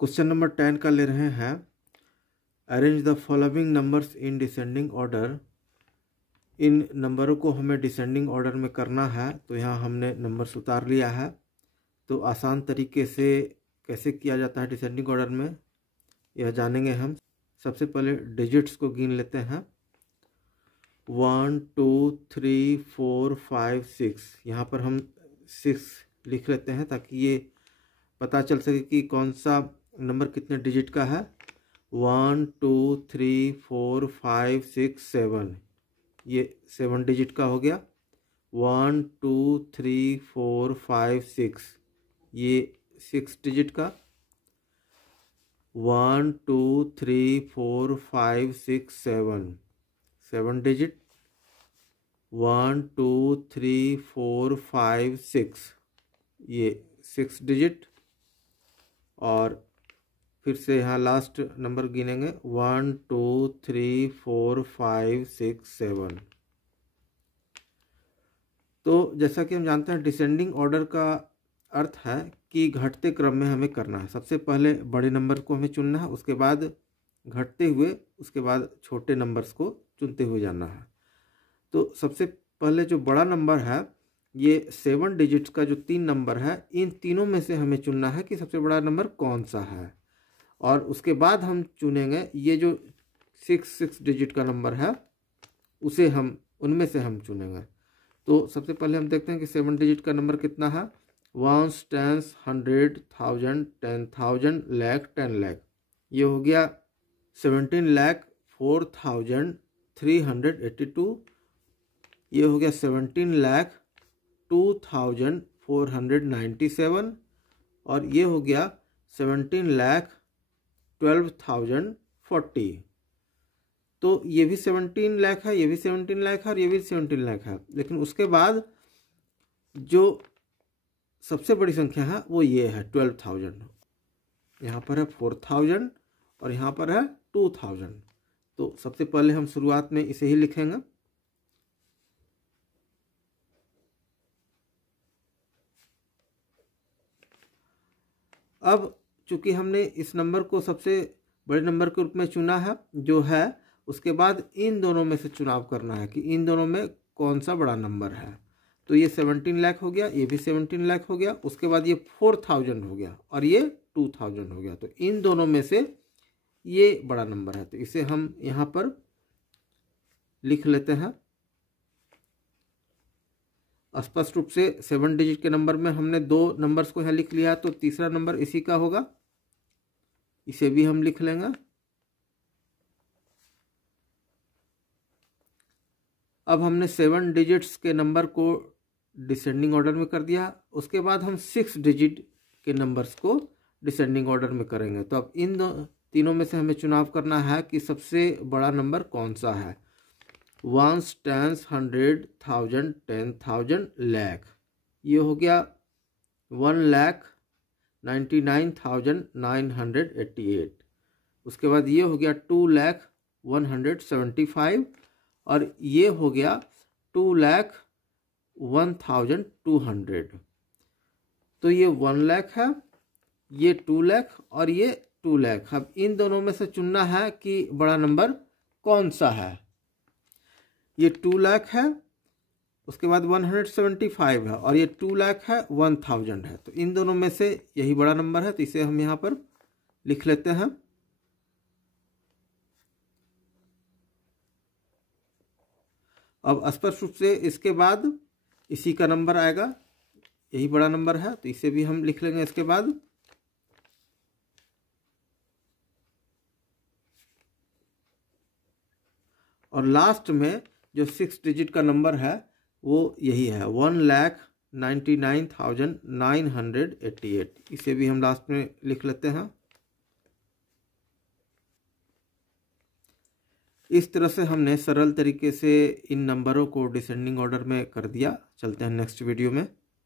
Question number 10 का ले रहे हैं। Arrange the following numbers in descending order. इन नंबरों को हमें डिसेंडिंग ऑर्डर में करना है, तो यहाँ हमने नंबर्स उतार लिया है। तो आसान तरीके से कैसे किया जाता है डिसेंडिंग ऑर्डर में, यह जानेंगे हम। सबसे पहले डिजिट्स को गिन लेते हैं। 1 2 3 4 5 6। यहाँ पर हम 6 लिख लेते हैं ताकि ये पता चल सके कि कौन सा नंबर कितने डिजिट का है। 1 2 3 4 5 6 7, ये 7 डिजिट का हो गया। 1 2 3 4 5 6, ये 6 डिजिट का। 1 2 3 4 5 6 7, 7 डिजिट। 1 2 3 4 5 6, ये 6 डिजिट। और फिर से यहाँ लास्ट नंबर गिनेंगे। 1 2 3 4 5 6 7। तो जैसा कि हम जानते हैं डिसेंडिंग ऑर्डर का अर्थ है कि घटते क्रम में हमें करना है। सबसे पहले बड़े नंबर को हमें चुनना है, उसके बाद घटते हुए, उसके बाद छोटे नंबर्स को चुनते हुए जाना है। तो सबसे पहले जो बड़ा नंबर है, ये 7 डिजिट्स का जो 3 नंबर है, इन तीनों में से हमें चुनना है कि सबसे बड़ा नंबर कौन सा है। और उसके बाद हम चुनेंगे ये जो 6 डिजिट का नंबर है, उसे हम उनमें से हम चुनेंगे। तो सबसे पहले हम देखते हैं कि 7 डिजिट का नंबर कितना है। 1 10 100 1000 10,000 लाख 10 लाख, ये हो गया 17,04,382। ये हो गया 17,02,497। और ये हो गया 17,12,040। तो ये भी 17 लाख है, ये भी 17 लाख है, और ये भी 17 लाख है। लेकिन उसके बाद जो सबसे बड़ी संख्या है वो ये है 12,000। यहाँ पर है 4,000 और यहाँ पर है 2,000। तो सबसे पहले हम शुरुआत में इसे ही लिखेंगे। अब चूंकि हमने इस नंबर को सबसे बड़े नंबर के रूप में चुना है जो है, उसके बाद इन दोनों में से चुनाव करना है कि इन दोनों में कौन सा बड़ा नंबर है। तो ये 17 लाख हो गया, ये भी 17 लाख हो गया। उसके बाद ये 4,000 हो गया और ये 2,000 हो गया। तो इन दोनों में से ये बड़ा नंबर है, तो इसे हम यहाँ पर लिख लेते हैं। स्पष्ट रूप से 7 डिजिट के नंबर में हमने 2 नंबर्स को यहाँ लिख लिया, तो तीसरा नंबर इसी का होगा, इसे भी हम लिख लेंगे। अब हमने 7 डिजिट्स के नंबर को डिसेंडिंग ऑर्डर में कर दिया। उसके बाद हम 6 डिजिट के नंबर्स को डिसेंडिंग ऑर्डर में करेंगे। तो अब इन तीनों में से हमें चुनाव करना है कि सबसे बड़ा नंबर कौन सा है। 1 10 100 1000 10,000 लाख, ये हो गया 1,99,988। उसके बाद ये हो गया 2,01,175 और ये हो गया 2,01,200। तो ये 1 लाख है, ये 2 लाख और ये 2 लाख। अब इन दोनों में से चुनना है कि बड़ा नंबर कौन सा है। ये 2 लाख है, उसके बाद 175 है, और ये 2 लाख है, 1,000 है। तो इन दोनों में से यही बड़ा नंबर है, तो इसे हम यहाँ पर लिख लेते हैं। अब स्पष्ट रूप से इसके बाद इसी का नंबर आएगा, यही बड़ा नंबर है, तो इसे भी हम लिख लेंगे इसके बाद। और लास्ट में जो 6 डिजिट का नंबर है वो यही है, 1,99,988। इसे भी हम लास्ट में लिख लेते हैं। इस तरह से हमने सरल तरीके से इन नंबरों को डिसेंडिंग ऑर्डर में कर दिया। चलते हैं नेक्स्ट वीडियो में।